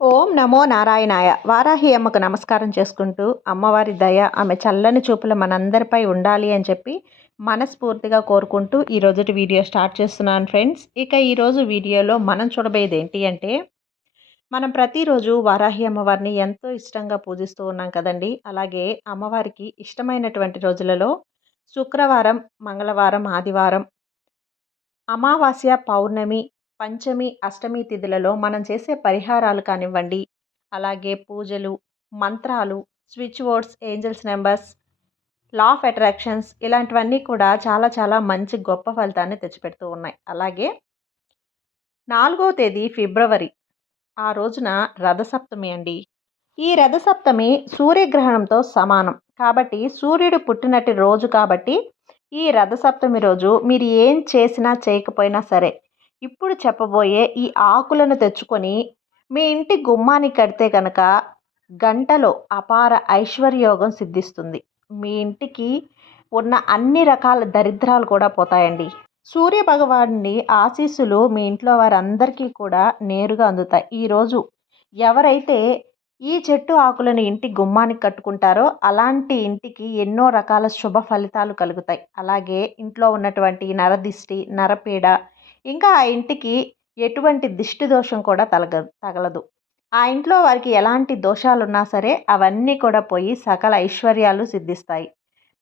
ఓం నమో నారాయణాయ. వారాహి అమ్మకు నమస్కారం చేసుకుంటూ, అమ్మవారి దయ, ఆమె చల్లని చూపులు మనందరిపై ఉండాలి అని చెప్పి మనస్ఫూర్తిగా కోరుకుంటూ ఈరోజుటి వీడియో స్టార్ట్ చేస్తున్నాను ఫ్రెండ్స్. ఇక ఈరోజు వీడియోలో మనం చూడబోయేది ఏంటి అంటే, మనం ప్రతిరోజు వారాహి అమ్మవారిని ఎంతో ఇష్టంగా పూజిస్తూ ఉన్నాం కదండి. అలాగే అమ్మవారికి ఇష్టమైనటువంటి రోజులలో శుక్రవారం, మంగళవారం, ఆదివారం, అమావాస్య, పౌర్ణమి, పంచమి, అష్టమి తిథులలో మనం చేసే పరిహారాలు కానివ్వండి, అలాగే పూజలు, మంత్రాలు, switch words, angels numbers, law of attractions ఇలాంటివన్నీ కూడా చాలా చాలా మంచి గొప్ప ఫలితాన్ని తెచ్చిపెడుతూ ఉన్నాయి. అలాగే 4వ తేదీ ఫిబ్రవరి ఆ రోజున రథసప్తమి అండి. ఈ రథసప్తమి సూర్యగ్రహణంతో సమానం. కాబట్టి సూర్యుడు పుట్టినటి రోజు కాబట్టి ఈ రథసప్తమి రోజు మీరు ఏం చేసినా చేయకపోయినా సరే, ఇప్పుడు చెప్పబోయే ఈ ఆకులను తెచ్చుకొని మీ ఇంటి గుమ్మానికి కడితే కనుక గంటలో అపార ఐశ్వర్యయోగం సిద్ధిస్తుంది. మీ ఇంటికి ఉన్న అన్ని రకాల దరిద్రాలు కూడా పోతాయండి. సూర్య భగవానుడి ఆశీస్సులు మీ ఇంట్లో వారందరికీ కూడా నేరుగా అందుతాయి. ఈరోజు ఎవరైతే ఈ చెట్టు ఆకులను ఇంటి గుమ్మానికి కట్టుకుంటారో అలాంటి ఇంటికి ఎన్నో రకాల శుభ ఫలితాలు కలుగుతాయి. అలాగే ఇంట్లో ఉన్నటువంటి నరదిష్టి, నరపీడ, ఇంకా ఆ ఇంటికి ఎటువంటి దిష్టి దోషం కూడా తగలదు. ఆ ఇంట్లో వారికి ఎలాంటి దోషాలున్నా సరే అవన్నీ కూడా పోయి సకల ఐశ్వర్యాలు సిద్ధిస్తాయి.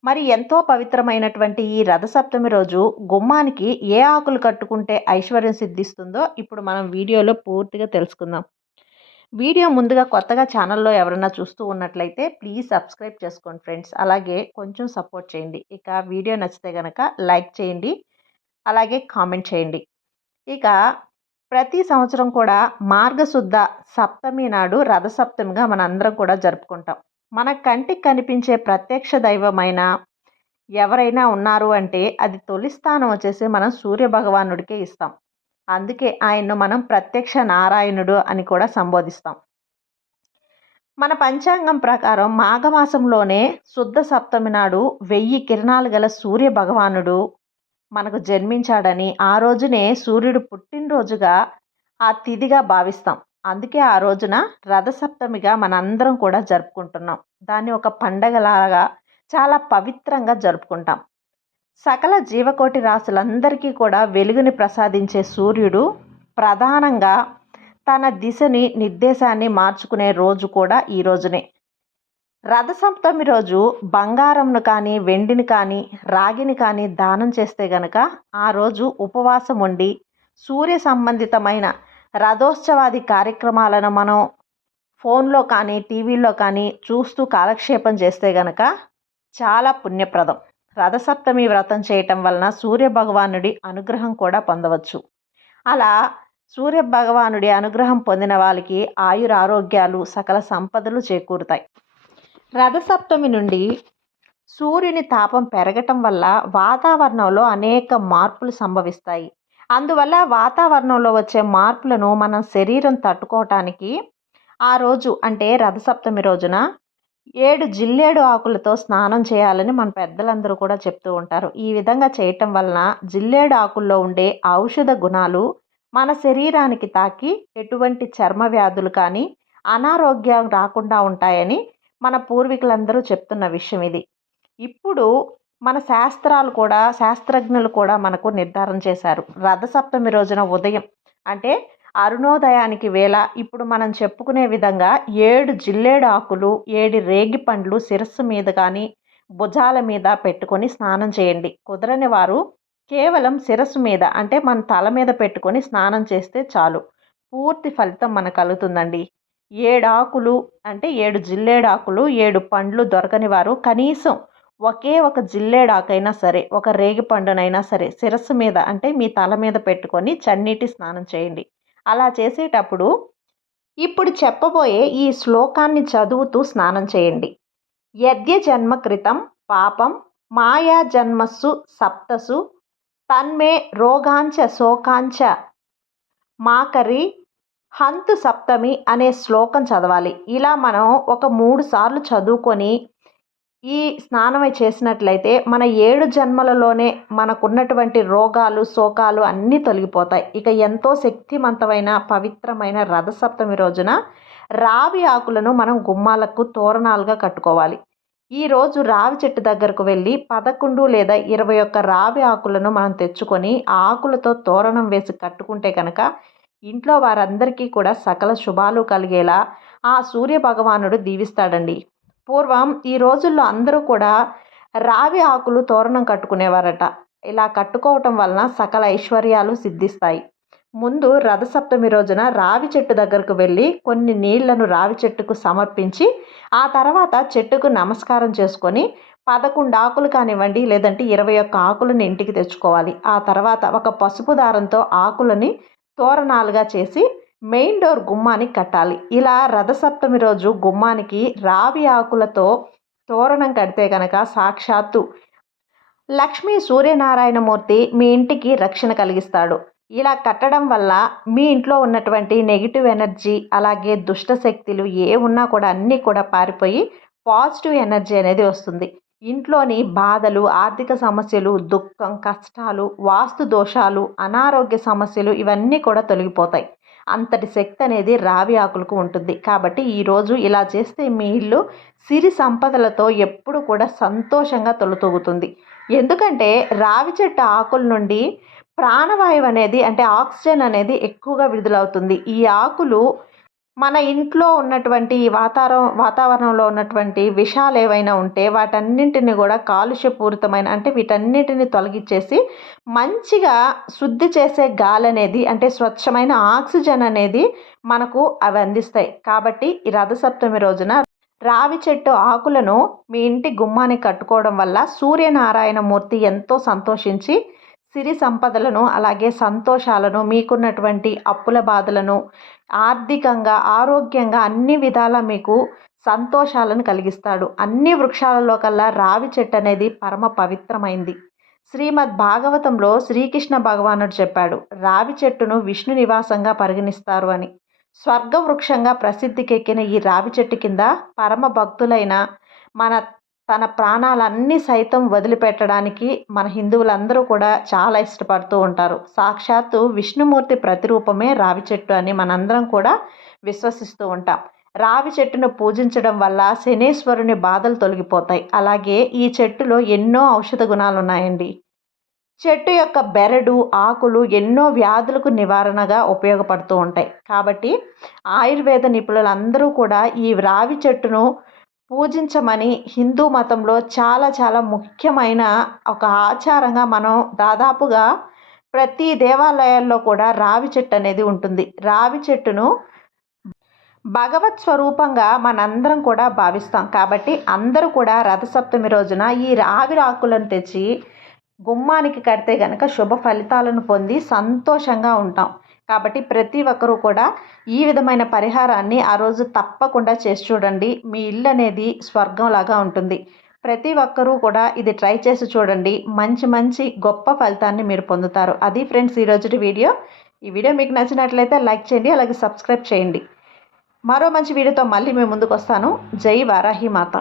మరి ఎంతో పవిత్రమైనటువంటి ఈ రథసప్తమి రోజు గుమ్మానికి ఏ ఆకులు కట్టుకుంటే ఐశ్వర్యం సిద్ధిస్తుందో ఇప్పుడు మనం వీడియోలో పూర్తిగా తెలుసుకుందాం. వీడియో ముందుగా కొత్తగా ఛానల్లో ఎవరైనా చూస్తూ ఉన్నట్లయితే ప్లీజ్ సబ్స్క్రైబ్ చేసుకోండి ఫ్రెండ్స్. అలాగే కొంచెం సపోర్ట్ చేయండి. ఇక వీడియో నచ్చితే కనుక లైక్ చేయండి, అలాగే కామెంట్ చేయండి. ఇక ప్రతి సంవత్సరం కూడా మార్గశుద్ధ సప్తమి నాడు రథసప్తమిగా మనందరం కూడా జరుపుకుంటాం. మన కంటికి కనిపించే ప్రత్యక్ష దైవమైన ఎవరైనా ఉన్నారు అంటే అది తొలి స్థానం వచ్చేసి మనం సూర్య భగవానుడికే ఇస్తాం. అందుకే ఆయన్ను మనం ప్రత్యక్ష నారాయణుడు అని కూడా సంబోధిస్తాం. మన పంచాంగం ప్రకారం మాఘమాసంలోనే శుద్ధ సప్తమి నాడు 1000 కిరణాలు గల సూర్య భగవానుడు మనకు జన్మించాడని, ఆ రోజునే సూర్యుడు పుట్టినరోజుగా ఆ తిథిగా భావిస్తాం. అందుకే ఆ రోజున రథసప్తమిగా మనందరం కూడా జరుపుకుంటున్నాం. దాన్ని ఒక పండగలాగా చాలా పవిత్రంగా జరుపుకుంటాం. సకల జీవకోటి రాశులందరికీ కూడా వెలుగుని ప్రసాదించే సూర్యుడు ప్రధానంగా తన దిశని, నిర్దేశాన్ని మార్చుకునే రోజు కూడా ఈ రోజునే. రథసప్తమి రోజు బంగారంను కానీ, వెండిని కానీ, రాగిని కానీ దానం చేస్తే గనక ఆ రోజు ఉపవాసం ఉండి సూర్య సంబంధితమైన రథోత్సవాది కార్యక్రమాలను మనం ఫోన్లో కానీ, టీవీలో కానీ చూస్తూ కాలక్షేపం చేస్తే గనక చాలా పుణ్యప్రదం. రథసప్తమి వ్రతం చేయటం వలన సూర్య భగవానుడి అనుగ్రహం కూడా పొందవచ్చు. అలా సూర్య భగవానుడి అనుగ్రహం పొందిన వాళ్ళకి ఆయురారోగ్యాలు, సకల సంపదలు చేకూరుతాయి. రథసప్తమి నుండి సూర్యుని తాపం పెరగటం వల్ల వాతావరణంలో అనేక మార్పులు సంభవిస్తాయి. అందువల్ల వాతావరణంలో వచ్చే మార్పులను మనం శరీరం తట్టుకోవటానికి ఆ రోజు అంటే రథసప్తమి రోజున 7 జిల్లేడు ఆకులతో స్నానం చేయాలని మన పెద్దలందరూ కూడా చెప్తూ ఉంటారు. ఈ విధంగా చేయటం వలన జిల్లేడు ఆకుల్లో ఉండే ఔషధ గుణాలు మన శరీరానికి తాకి ఎటువంటి చర్మ వ్యాధులు కానీ, అనారోగ్యం రాకుండా ఉంటాయని మన పూర్వీకులందరూ చెప్తున్న విషయం ఇది. ఇప్పుడు మన శాస్త్రజ్ఞులు కూడా మనకు నిర్ధారణ చేశారు. రథసప్తమి రోజున ఉదయం అంటే అరుణోదయానికి వేళ ఇప్పుడు మనం చెప్పుకునే విధంగా 7 జిల్లేడు ఆకులు, 7 రేగి పండ్లు శిరస్సు మీద కానీ, భుజాల మీద పెట్టుకొని స్నానం చేయండి. కుదరని వారు కేవలం శిరస్సు మీద అంటే మన తల మీద పెట్టుకొని స్నానం చేస్తే చాలు, పూర్తి ఫలితం మనకు కలుగుతుందండి. 7 ఆకులు అంటే 7 జిల్లేడు ఆకులు, 7 పండ్లు దొరకని వారు కనీసం ఒకే ఒక జిల్లేడాకైనా సరే, ఒక రేగి పండునైనా సరే శిరస్సు మీద అంటే మీ తల మీద పెట్టుకొని చన్నీటి స్నానం చేయండి. అలా చేసేటప్పుడు ఇప్పుడు చెప్పబోయే ఈ శ్లోకాన్ని చదువుతూ స్నానం చేయండి. యద్య జన్మ కృతం పాపం మాయా జన్మస్సు సప్తసు తన్మే రోగాంచ శోకాంచ మాకరి హంతు సప్తమి అనే శ్లోకం చదవాలి. ఇలా మనం ఒక 3 సార్లు చదువుకొని ఈ స్నానమై చేసినట్లయితే మన 7 జన్మలలోనే మనకున్నటువంటి రోగాలు శోకాలు అన్నీ తొలగిపోతాయి. ఇక ఎంతో శక్తివంతమైన పవిత్రమైన రథసప్తమి రోజున రావి ఆకులను మనం గుమ్మాలకు తోరణాలుగా కట్టుకోవాలి. ఈరోజు రావి చెట్టు దగ్గరకు వెళ్ళి 11 లేదా 21 రావి ఆకులను మనం తెచ్చుకొని ఆ ఆకులతో తోరణం వేసి కట్టుకుంటే కనుక ఇంట్లో వారందరికీ కూడా సకల శుభాలు కలిగేలా ఆ సూర్య భగవానుడు దీవిస్తాడండి. పూర్వం ఈ రోజుల్లో అందరూ కూడా రావి ఆకులు తోరణం కట్టుకునేవారట. ఇలా కట్టుకోవటం వలన సకల ఐశ్వర్యాలు సిద్ధిస్తాయి. ముందు రథసప్తమి రోజున రావి చెట్టు దగ్గరకు వెళ్ళి కొన్ని నీళ్లను రావి చెట్టుకు సమర్పించి ఆ తర్వాత చెట్టుకు నమస్కారం చేసుకొని 11 ఆకులు కానివ్వండి లేదంటే 21 ఆకులను ఇంటికి తెచ్చుకోవాలి. ఆ తర్వాత ఒక పసుపు దారంతో ఆకులని తోరణాలుగా చేసి మెయిన్ డోర్ గుమ్మానికి కట్టాలి. ఇలా రథసప్తమి రోజు గుమ్మానికి రావి ఆకులతో తోరణం కడితే కనుక సాక్షాత్తు లక్ష్మీ సూర్యనారాయణమూర్తి మీ ఇంటికి రక్షణ కలిగిస్తాడు. ఇలా కట్టడం వల్ల మీ ఇంట్లో ఉన్నటువంటి నెగిటివ్ ఎనర్జీ అలాగే దుష్ట శక్తులు ఏ ఉన్నా కూడా అన్నీ కూడా పారిపోయి పాజిటివ్ ఎనర్జీ అనేది వస్తుంది. ఇంట్లోని బాధలు, ఆర్థిక సమస్యలు, దుఃఖం, కష్టాలు, వాస్తు దోషాలు, అనారోగ్య సమస్యలు ఇవన్నీ కూడా తొలగిపోతాయి. అంతటి శక్తి అనేది రావి ఆకులకు ఉంటుంది. కాబట్టి ఈరోజు ఇలా చేస్తే మీ ఇల్లు సిరి సంపదలతో ఎప్పుడు కూడా సంతోషంగా తొలతూగుతుంది. ఎందుకంటే రావి చెట్టు ఆకుల నుండి ప్రాణవాయువు అనేది అంటే ఆక్సిజన్ అనేది ఎక్కువగా విడుదలవుతుంది. ఈ ఆకులు మన ఇంట్లో ఉన్నటువంటి వాతావరణంలో ఉన్నటువంటి విషాలు ఏవైనా ఉంటే వాటన్నింటిని కూడా కాలుష్యపూరితమైన అంటే వీటన్నిటిని తొలగించేసి మంచిగా శుద్ధి చేసే గాలి అనేది అంటే స్వచ్ఛమైన ఆక్సిజన్ అనేది మనకు అవి అందిస్తాయి. కాబట్టి ఈ రథసప్తమి రోజున రావి చెట్టు ఆకులను మీ ఇంటి గుమ్మానికి కట్టుకోవడం వల్ల సూర్యనారాయణమూర్తి ఎంతో సంతోషించి సిరి సంపదలను అలాగే సంతోషాలను మీకున్నటువంటి అప్పుల బాధలను ఆర్థికంగా ఆరోగ్యంగా అన్ని విధాలా మీకు సంతోషాలను కలిగిస్తాడు. అన్ని వృక్షాలలో కల్లా రావి చెట్టు అనేది పరమ పవిత్రమైంది. శ్రీమద్ భాగవతంలో శ్రీకృష్ణ భగవానుడు చెప్పాడు, రావి చెట్టును విష్ణు నివాసంగా పరిగణిస్తారు అని. స్వర్గ వృక్షంగా ప్రసిద్ధికెక్కిన ఈ రావి చెట్టు కింద పరమ భక్తులైన తన ప్రాణాలన్నీ సైతం వదిలిపెట్టడానికి మన హిందువులందరూ కూడా చాలా ఇష్టపడుతూ ఉంటారు. సాక్షాత్తు విష్ణుమూర్తి ప్రతిరూపమే రావి చెట్టు అని మనందరం కూడా విశ్వసిస్తూ ఉంటాం. రావి చెట్టును పూజించడం వల్ల శనేశ్వరుని బాధలు తొలగిపోతాయి. అలాగే ఈ చెట్టులో ఎన్నో ఔషధ గుణాలు ఉన్నాయండి. చెట్టు యొక్క బెరడు ఆకులు ఎన్నో వ్యాధులకు నివారణగా ఉపయోగపడుతూ ఉంటాయి. కాబట్టి ఆయుర్వేద నిపుణులందరూ కూడా ఈ రావి చెట్టును పూజించమని హిందూ మతంలో చాలా చాలా ముఖ్యమైన ఒక ఆచారంగా మనం దాదాపుగా ప్రతి దేవాలయాల్లో కూడా రావి చెట్టు అనేది ఉంటుంది. రావి చెట్టును భగవత్ స్వరూపంగా మనందరం కూడా భావిస్తాం. కాబట్టి అందరూ కూడా రథసప్తమి రోజున ఈ రావి ఆకులను తెచ్చి గుమ్మానికి కడితే కనుక శుభ ఫలితాలను పొంది సంతోషంగా ఉంటాం. కాబట్టి ప్రతి ఒక్కరూ కూడా ఈ విధమైన పరిహారాన్ని ఆ రోజు తప్పకుండా చేసి చూడండి. మీ ఇల్లు అనేది స్వర్గంలాగా ఉంటుంది. ప్రతి ఒక్కరూ కూడా ఇది ట్రై చేసి చూడండి. మంచి మంచి గొప్ప ఫలితాన్ని మీరు పొందుతారు. అది ఫ్రెండ్స్ ఈరోజు వీడియో. ఈ వీడియో మీకు నచ్చినట్లయితే లైక్ చేయండి, అలాగే సబ్స్క్రైబ్ చేయండి. మరో మంచి వీడియోతో మళ్ళీ మేము ముందుకు వస్తాను. జై వారాహి మాత.